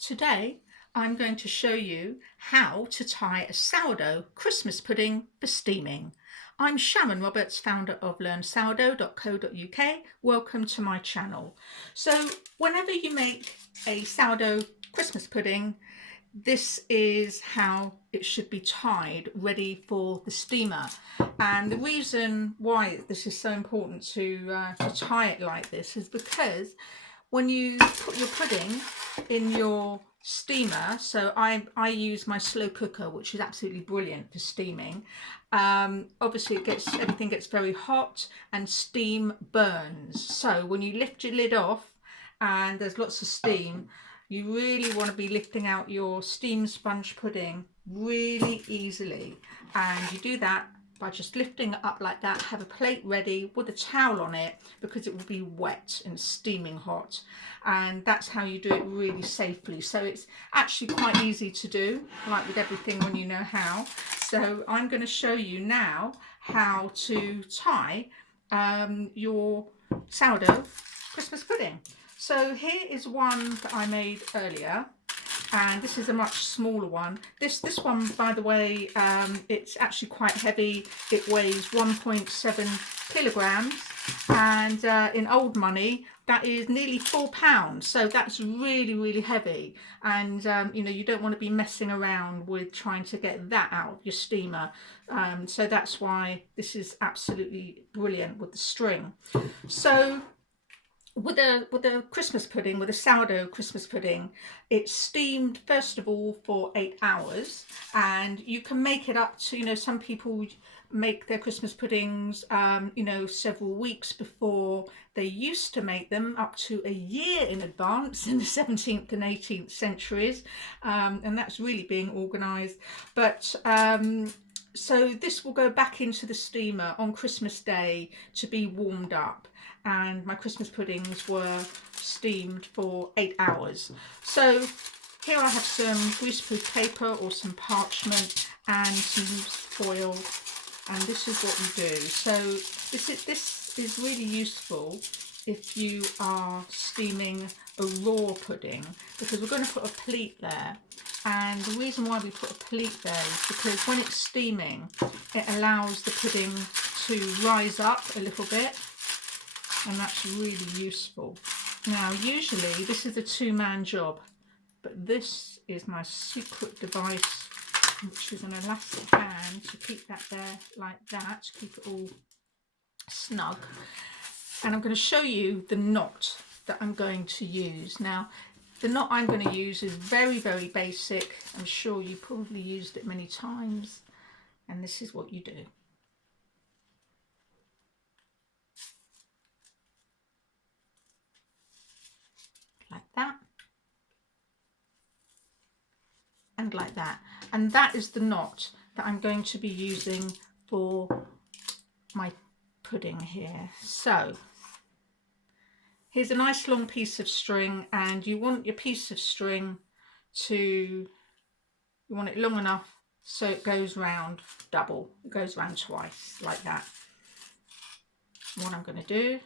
Today I'm going to show you how to tie a sourdough Christmas pudding for steaming. I'm Sharon Roberts, founder of learnsourdough.co.uk. Welcome to my channel. So whenever you make a sourdough Christmas pudding, this is how it should be tied, ready for the steamer. And the reason why this is so important to tie it like this is because when you put your pudding in your steamer, so I use my slow cooker, which is absolutely brilliant for steaming. Obviously everything gets very hot and steam burns. So when you lift your lid off and there's lots of steam, you really want to be lifting out your steam sponge pudding really easily, and you do that by just lifting it up like that. Have a plate ready with a towel on it because it will be wet and steaming hot, and that's how you do it really safely. So it's actually quite easy to do, like with everything, when you know how. So I'm going to show you now how to tie your sourdough Christmas pudding. So here is one that I made earlier, and this is a much smaller one. This one, by the way, it's actually quite heavy. It weighs 1.7 kilograms, and in old money that is nearly £4. So that's really heavy, and you know, you don't want to be messing around with trying to get that out of your steamer. So that's why this is absolutely brilliant with the string. So with a Christmas pudding, with a sourdough Christmas pudding, it's steamed first of all for 8 hours, and you can make it up to, you know, some people make their Christmas puddings you know, several weeks before. They used to make them up to a year in advance in the 17th and 18th centuries, and that's really being organized. But so this will go back into the steamer on Christmas Day to be warmed up, and my Christmas puddings were steamed for 8 hours. So here I have some greaseproof paper or some parchment and some foil, and this is what you do. So this is really useful if you are steaming a raw pudding, because we're going to put a pleat there. And the reason why we put a pleat there is because when it's steaming, it allows the pudding to rise up a little bit, and that's really useful. Now, usually this is a two-man job, but this is my secret device, which is an elastic band to keep that there like that, to keep it all snug. And I'm going to show you the knot that I'm going to use. Now, the knot I'm going to use is very basic. I'm sure you probably used it many times, and this is what you do. Like that, and like that, and that is the knot that I'm going to be using for my pudding here. So here's a nice long piece of string, and you want your piece of string to, you want it long enough so it goes round double, it goes round twice like that. What I'm going to do,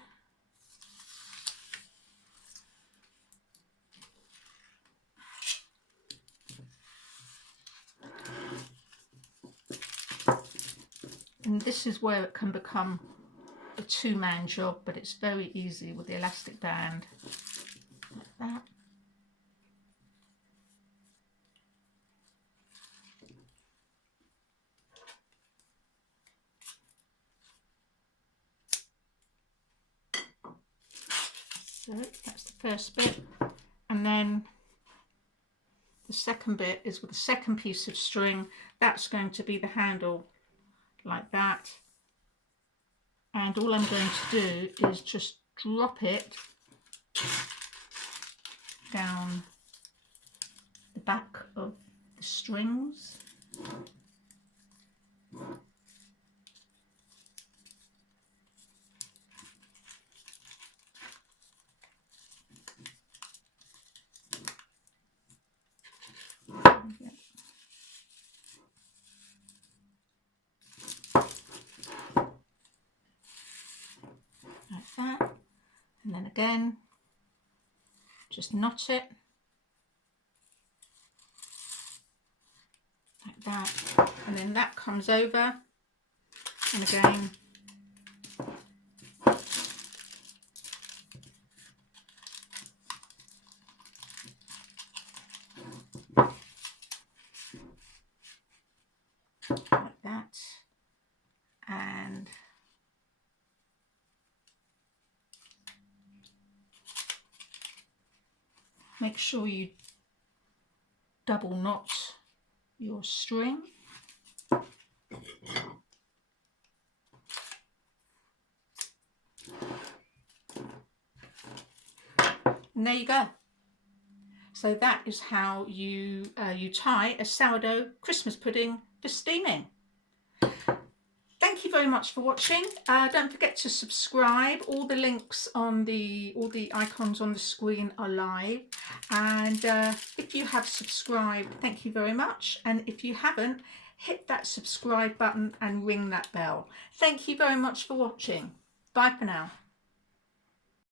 and this is where it can become a two-man job, but it's very easy with the elastic band, like that. So that's the first bit, and then the second bit is with the second piece of string. That's going to be the handle, like that. And all I'm going to do is just drop it down the back of the strings. Like that, and then again just knot it that, and then that comes over, and again like that, and make sure you double knot your string. And there you go. So that is how you tie a sourdough Christmas pudding for steaming. Thank you very much for watching. Don't forget to subscribe. All the links on all the icons on the screen are live. And if you have subscribed, thank you very much. And if you haven't, hit that subscribe button and ring that bell. Thank you very much for watching. Bye for now.